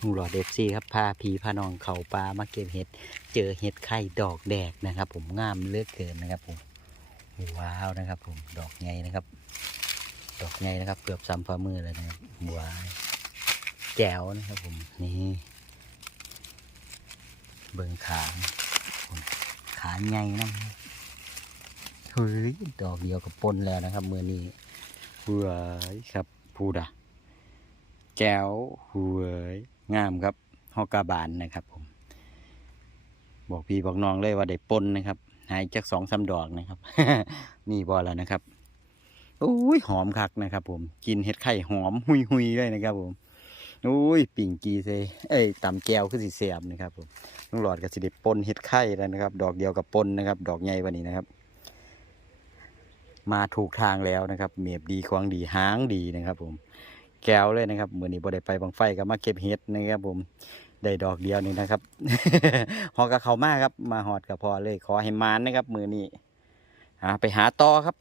ลุงหลอดเอฟซีครับพาพีพานองเขาปลามาเก็บเห็ด เจอเห็ดไข่ดอกแดกนะครับ ผมงามเลือกเกินนะครับผมว้าวนะครับ ผมดอกใหญ่นะครับ ดอกใหญ่นะครับ เกือบซ้ำฝ่ามือเลยนะครับว้าวแจ๋วนะครับผมนี่เบิ่งขาขาใหญ่นะเฮ้ยดอกเดียวกับปนแล้วนะครับมือนี้เฮ้ยครับพูดอะแก้วเฮ้ย งามครับฮอกกาบานนะครับผม บอกพี่บอกน้องเลยว่าได้ปนนะครับ หายจากสองสามดอกนะครับ นี่บอแล้วนะครับโอ้ยหอมคักนะครับ ผม กินเห็ดไข่หอมหุยหุยๆเลยนะครับ ผมโอ้ยปิ่งกีเซเอ้ยตำแก้วคือสีเสียบนะครับผมลุงหลอดกับสิเด็ปนเห็ดไข่แล้วนะครับ ดอกเดียวกับปนนะครับ ดอกใหญ่วันนี้นะครับ มาถูกทางแล้วนะครับ เมียบดีควางดีหางดีนะครับ ผม แก้วเลยนะครับมือนี้บ่ได้ไปบังไฟก็มาเก็บเห็ดนะครับผมได้ดอกเดียวนี่นะครับหอกับเขามากครับ มาหอดกับพอเลย ขอให้มานนะครับ มือนี้หาไปหาต่อครับ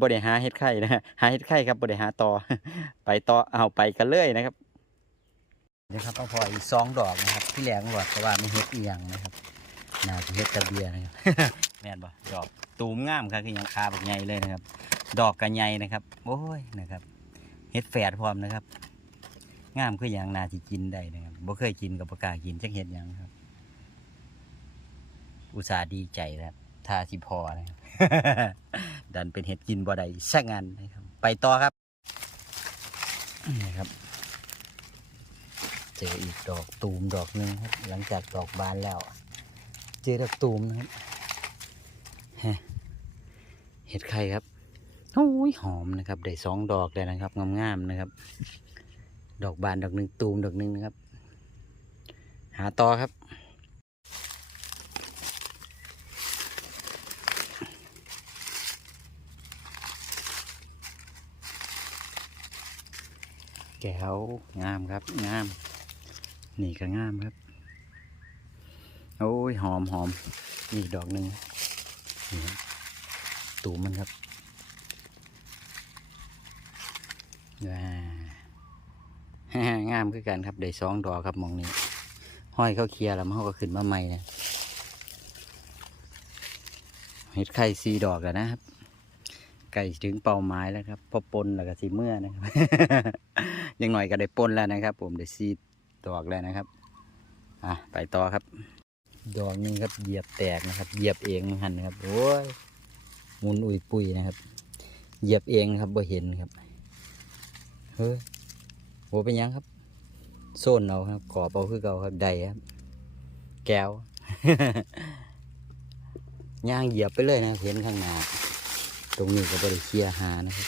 บ่ได้หาเห็ดไข่นะหาเห็ดไข่ครับบ่ได้หาต่อไปต่อเอาไปกันเลยนะครับนะครับต้องพออีกสองดอกนะครับ ที่แหลงหลอดเพราะว่าไม่เห็ดเอียงนะครับน่าจะเห็ดกระเบียนะครับแม่นบ่ดอกตูมงามครับคือยังคาแบบใหญ่เลยนะครับ ดอกกระใหญ่นะครับโอ้ยนะครับ เห็ดแฝดพร้อมนะครับงามคืออย่างนาที่กินได้นะครับบ่เคยกินกับประกากินจักเห็ดหยังครับ อุตส่าห์ดีใจนะครับทาสิพอนะครับ ดันเป็นเห็ดกินบ่ได้สักงานนะครับ ไปต่อครับนี่ครับ เจออีกดอกตูมดอกหนึ่งครับ หลังจากดอกบานแล้ว เจอดอกตูมนะครับเห็ดไข่ครับ โอ้ยหอมนะครับได้สองดอกเลยนะครับงามๆนะครับ ดอกบานดอกหนึ่งตูมดอกหนึ่งนะครับ หาต่อครับแก้วงามครับงาม นี่ก็งามครับ โอ้ยหอมหอมนี่อีกดอกหนึ่งตูมมันครับว้า งามคือกันครับได้สองดอกครับมองนี้ ห้อยเขาเคลียร์แล้วมันเขาก็ขึ้นมาใหม่นะเห็ดไข่สีดอกแล้วนะครับ ไก่ถึงเป้าหมายแล้วครับพอปนแล้วก็สีเมื่อนะครับ ยังหน่อยก็ได้ปนแล้วนะครับ ผมได้ซีดอกแล้วนะครับ อะไปต่อครับ ดอกนี้ครับเหยียบแตกนะครับเหยียบเองหันนะครับโอ้ยมุนอุยปุยนะครับเหยียบเองครับบ่เห็นครับ เฮ้ยโหเป็นยังครับโซนเอาครับกรอบเอาคือเก่าครับใดครับ แก้วย่างเหยียบไปเลยนะเห็นข้างหน้าตรงนี้ก็บริเคียหานะครับ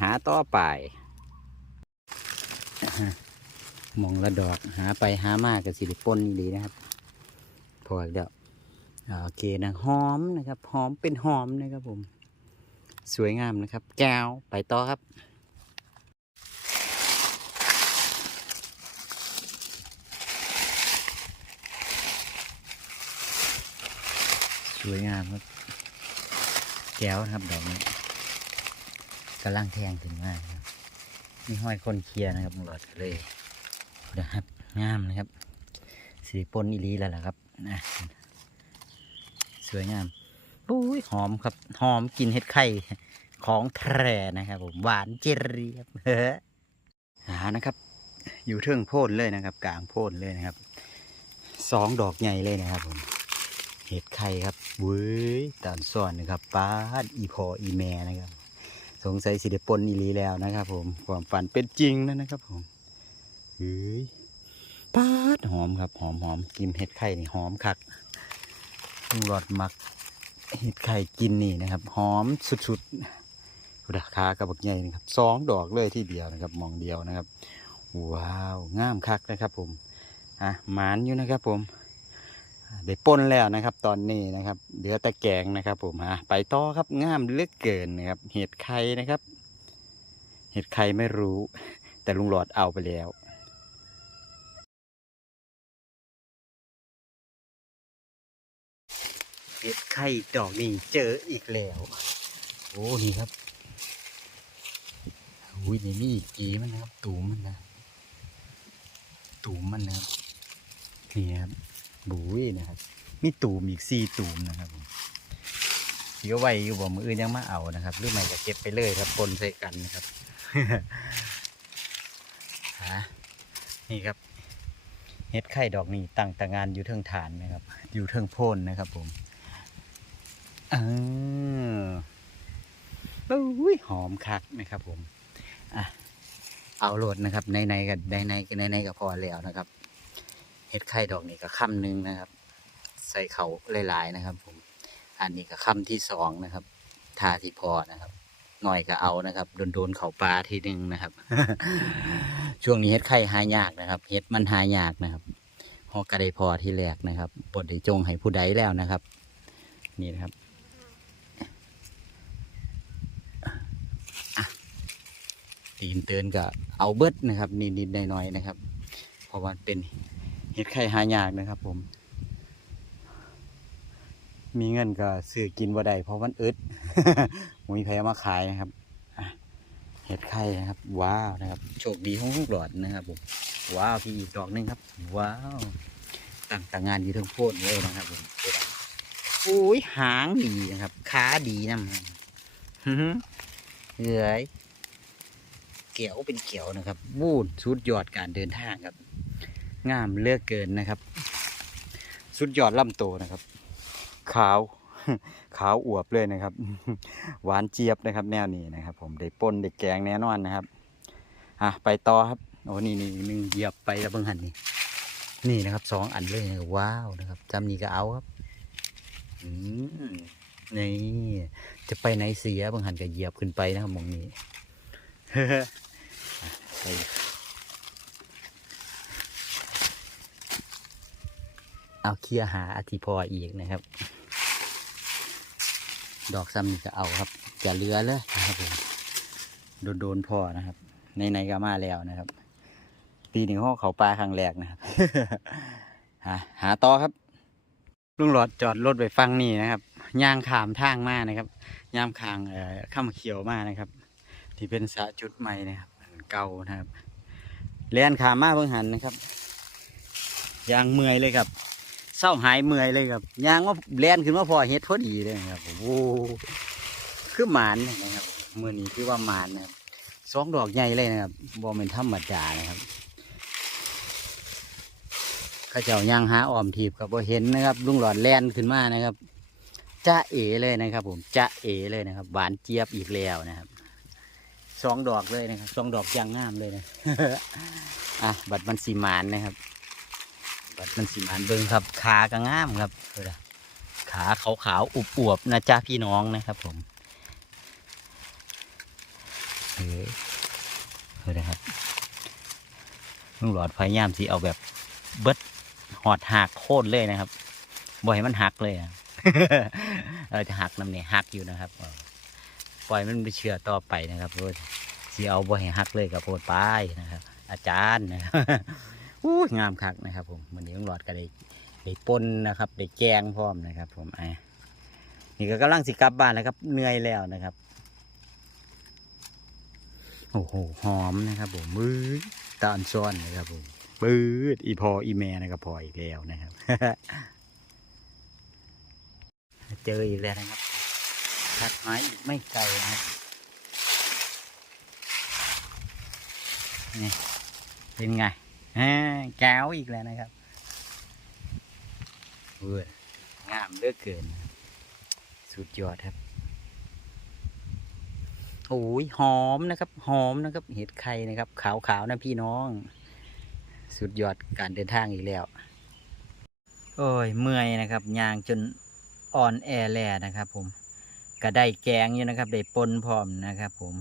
หาต่อไปมองละดอกหาไปหามากกับสิริปนดีนะครับ พออีกแล้วโอเคนะหอมนะครับหอมเป็นหอมนะครับผม สวยงามนะครับ แก้วไปต่อครับสวยงามครับ แก้วนะครับดอกนี้กำลังแทงถึงมากครับมีห้อยคนเคลียร์นะครับหลอดเลยนะครับงามนะครับ สีปนอีหลีแล้วล่ะครับนะสวยงาม อุ้ยหอมครับ หอมกินเห็ดไข่ของแท้นะครับผมหวานเจรีครับเฮ้อหานะครับ อยู่เทิงโพนเลยนะครับ กลางโพนเลยนะครับสองดอกใหญ่เลยนะครับผมเห็ดไข่ครับเว้ยตานซ่อนนะครับป้าดอีพออีแม่นะครับ สงสัยสิได้ปนอีลีแล้วนะครับ ผมความฝันเป็นจริงแล้วนะครับ ผมเฮ้ยป้าดหอมครับ หอมหอมกินเห็ดไข่นี่หอมคักหลอดมัก เห็ดไข่กินนี่นะครับ หอมสุดๆราคากระบอกใหญ่นะครับสองดอกเลยที่เดียวนะครับมองเดียวนะครับ ว้าวงามคักนะครับผมอะหมานอยู่นะครับผมได้ป้นแล้วนะครับ ตอนนี้นะครับเหลือแต่แกงนะครับ ผมฮะไปต่อครับงามเลือกเกินนะครับ เห็ดไข่นะครับ เห็ดไข่ไม่รู้ แต่ลุงหลอดเอาไปแล้ว เห็ดไข่ดอกนี้เจออีกแล้ว โอ้นี่ครับอุ้ยนี่มีกีมันนะครับ ตูมมันนะ ตูมมันนะครับนี่ครับบุ้ยนะครับ มีตูมอีกสี่ตูมนะครับผมเดี๋ยวไว้อยู่บ่มืออื่นยังมาเอานะครับ หรือไม่ก็เก็บไปเลยครับปนใส่กันนะครับฮะนี่ครับเฮ็ดไข่ดอกนี่ตั้งแต่งานอยู่เทิงฐานนะครับ อยู่เทิงโพนนะครับผม เอออุ้ยหอมคักนะครับผม อะ เอาโหลดนะครับ ในในกับในในในในๆก็พอแล้วนะครับเฮ็ดไข่ดอกนี่ก็ค่ำหนึ่งนะครับ ใส่เขาหลายๆนะครับ ผม อันนี้ก็ค่ำที่สองนะครับ ทาที่พอนะครับหน่อยก็เอานะครับ โดนๆเขาปลาทีหนึ่งนะครับ ช่วงนี้เฮ็ดไข่หายากนะครับเฮ็ดมันหายากนะครับฮอกกระไดพอที่แรกนะครับบดได้จงให้ผู้ใดแล้วนะครับ นี่นะครับอะ ตีนเตือนก็เอาเบิดนะครับนิดๆหน่อยๆนะครับ เพราะว่าเป็นเฮ็ดไข่หายากนะครับ ผม มีเงินก็ซื้อกินบ่ได้เพราะมันอึดมีใครมาขายนะครับเห็ดไข่นะครับ ว้าวนะครับ โชคดีของลูกหลอดนะครับ ผม ว้าวพี่อีกดอกหนึงครับ ว้าวตั้งต่างงานอยู่ทั้งโพดเลยนะครับ ผมอุ้ยหางดีนะครับขาดีนะมันฮึฮึเหนื่อย เกี่ยวเป็นเกี่ยวนะครับวูดสุดยอดการเดินทางครับ งามเลือกเกินนะครับ สุดยอดลำโตนะครับ ขาว ขาวอวบเลยนะครับ หวานเจี๊ยบนะครับ แนวนี้นะครับ ผมได้ป่นได้แกงแน่นอนนะครับอะไปต่อครับโอ้นี่นี่หนึ่งเหยียบไปแล้วเบิ่งหันนี่นี่นะครับสองอันเลยนะครับว้าวนะครับจำนี่ก็เอาครับอืมนี่จะไปไหนเสียเบิ่งหันก็เหยียบขึ้นไปนะครับมองนี้ ไปเอาเคลียหาอธิพออีกนะครับ ดอกซ้ำนี่ก็เอาครับจะเลือเลยนะครับผมโดนโดนๆพอนะครับ ในในก็มาแล้วนะครับ ปีหนึ่งห้องเขาปลาครั้งแรกนะครับหาหาต่อครับลุงหลอดจอดรถไปฟังนี่นะครับย่างขามทางมากนะครับย่ามคางเอ่อข้ามเขียวมากนะครับ ที่เป็นสะจุดใหม่นะครับ เก่านะครับเลียนขามาเพิ่งหันนะครับยางเมื่อยเลยครับเศร้าหายเมื่อยเลยครับยางว่าแลนขึ้นมาพอเฮ็ดพอดีเลยครับโอ้คือหมานนะครับเมื่อนี้คือว่าหมานนะครับสองดอกใหญ่เลยนะครับบ่เป็นธรรมดานะครับข้าเจ้ายางหาอ้อมทีบกับบ่เห็นนะครับ ลุงหลอดแลนขึ้นมานะครับจ้าเอเลยนะครับ ผมจ้าเอเลยนะครับหวานเจี๊ยบอีกแล้วนะครับ สองดอกเลยนะครับสองดอกยางงามเลยนะอะบัดมันสีหมานนะครับ บัดมันสิมานเบิงครับ ขาก็งามครับเออขาขาวๆอุบอวบนะจ๊ะพี่น้องนะครับ ผมเออเออนะครับลุงหลอดพยายามสิเอาแบบเบิดหอดหักโคตรเลยนะครับบ่ให้มันหักเลยอะเออจะหักน้ำเนี่ยหักอยู่นะครับ ปล่อยมันไปเชื่อต่อไปนะครับพื่อสิเอาบ่ให้หักเลยกับโพดไปนะครับ อาจารย์นะครับอู้งามคักนะครับ ผมวันนี้ต้องหลอดก็ได้ได้ปนนะครับได้แกงพร้อมนะครับ ผมอะนี่ก็กำลังสิกลับบ้านแล้วครับเหนื่อยแล้วนะครับโอ้โหหอมนะครับ ผมมือตาอันซ้อนนะครับผมปื๊ดอีพออีแม่นะครับพออีกแล้วนะครับ เจออีกแล้วนะครับ ทัดไม้อีกไม่ไกลนะครับนี่เป็นไงแก้วอีกแล้วนะครับเว้ยงามเหลือกเกิน สุดยอดครับโอ้ยหอมนะครับหอมนะครับ เห็ดไข่นะครับ ขาวๆนะพี่น้อง สุดยอดการเดินทางอีกแล้ว โอ้ยเมื่อยนะครับยางจนอ่อนแอแล่นะครับผม ก็ได้แกงอยู่นะครับ ได้ปนพร้อมนะครับผม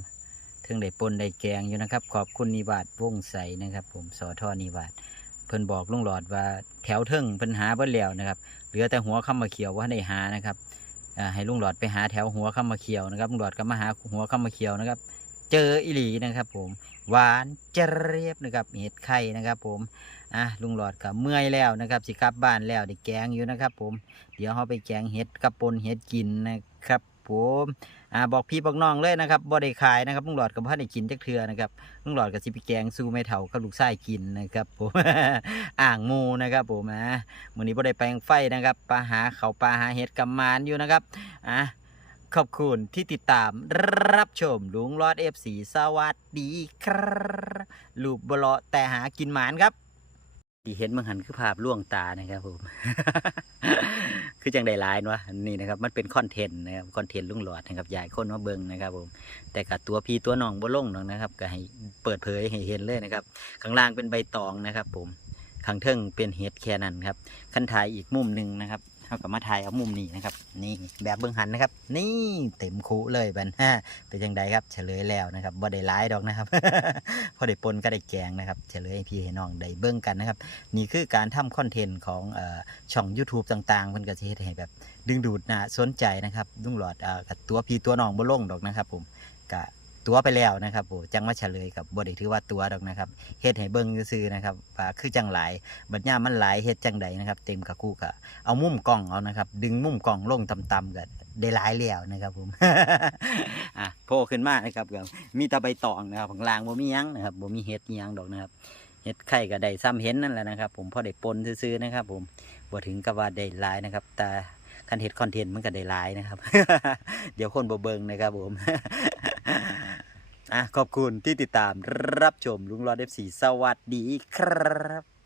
ถึงได้ปนได้แกงอยู่นะครับ ขอบคุณนิวาดวงใสนะครับ ผมสอทอนิวาดเพิ่นบอกลุงหลอดว่าแถวเทิงเพิ่นหาเบิ่แล้วนะครับ เหลือแต่หัวข้ามาเขียวว่าได้หานะครับอ่าให้ลุงหลอดไปหาแถวหัวข้ามาเขียวนะครับลุงหลอดก็มาหาหัวข้ามาเขียวนะครับ เจออิหลีนะครับ ผมหวานเจรียบนะครับเห็ดไข่นะครับ ผมอะลุงหลอดก็เมื่อยแล้วนะครับสิกลับบ้านแล้วได้แกงอยู่นะครับ ผมเดี๋ยวเขาไปแกงเห็ดกับปนเห็ดกินนะครับ ผมอ่าบอกพี่บอกน้องเลยนะครับบ่ได้ขายนะครับลุงหลอดกับพ่อได้กินจักเทือนะครับลุงหลอดกับสิไปแกงสู้ไม่เท่ากับลูกไส้กินนะครับผมอ่างมูนะครับผมอะมื้อนี้บ่ได้แปลงไฟนะครับปลาหาเขาปลาหาเห็ดกำมานอยู่นะครับอะขอบคุณที่ติดตามรับชมลุงหลอด FC สวัสดีครับลูกบลาะแต่หากินหมานครับ ที่เห็นมังหันคือภาพล่วงตานะครับผม คือจังได้ลายเนาะนี่นะครับ มันเป็นคอนเทนต์นะครับคอนเทนต์ลุงหลอดนะครับอยายคนมาเบิงนะครับผม แต่กับตัวพี่ตัวน้องบ่ลงหรอกนะครับ ก็ให้เปิดเผยให้เห็นเลยนะครับ ข้างล่างเป็นใบตองนะครับ ผมข้างเทิงเป็นเห็ดแค่นั้นครับคันท้ายอีกมุมหนึ่งนะครับ เท่ากับมาถ่ายเอามุมนี้นะครับ นี่แบบเบิ่งหันนะครับ นี่เต็มคุเลยบันฮะเป็นยังไงครับ เฉลยแล้วนะครับบ่ได้ร้ายดอกนะครับพอได้ปนก็ได้แกงนะครับ เฉลยให้พี่ให้น้องได้เบิ่งกันนะครับ นี่คือการทำคอนเทนต์ของอช่อง YouTube ต่างๆมันก็จะเฮ็ดให้แบบ ดึงดูดนะสนใจนะครับลุงหลอดอกับตัวพี่ตัวน้องบ่ลงดอกนะครับ ผมกะ ตัวไปแล้วนะครับผมจังมาเฉลยกับบ่ได้ถือว่าตัวดอกนะครับเฮ็ดให้เบิ่งซื่อนะครับว่าคือจังหลายบัดยามันหลายเฮ็ดจังใดนะครับ เต็มกะคู่กะเอามุมกล้องเอานะครับ ดึงมุมกล้องลงต่ำๆก็ได้หลายแล้วนะครับผมอะโผล่ขึ้นมานะครับก็มีตะใบตองนะครับข้างลางบ่มียังนะครับบ่มีเฮ็ดยังดอกนะครับเฮ็ดไข่ก็ได้ซ้ำเห็นนั่นแหละนะครับ ผมพอได้ปนซื่อๆนะครับ ผมบ่ถึงกับว่าได้หลายนะครับ แต่คันเฮ็ดคอนเทนต์มันก็ได้หลายนะครับ เดี๋ยวคนบ่เบิ่งนะครับผม อะขอบคุณที่ติดตามรับชมลุงรอดฟสีสวัสดีครับ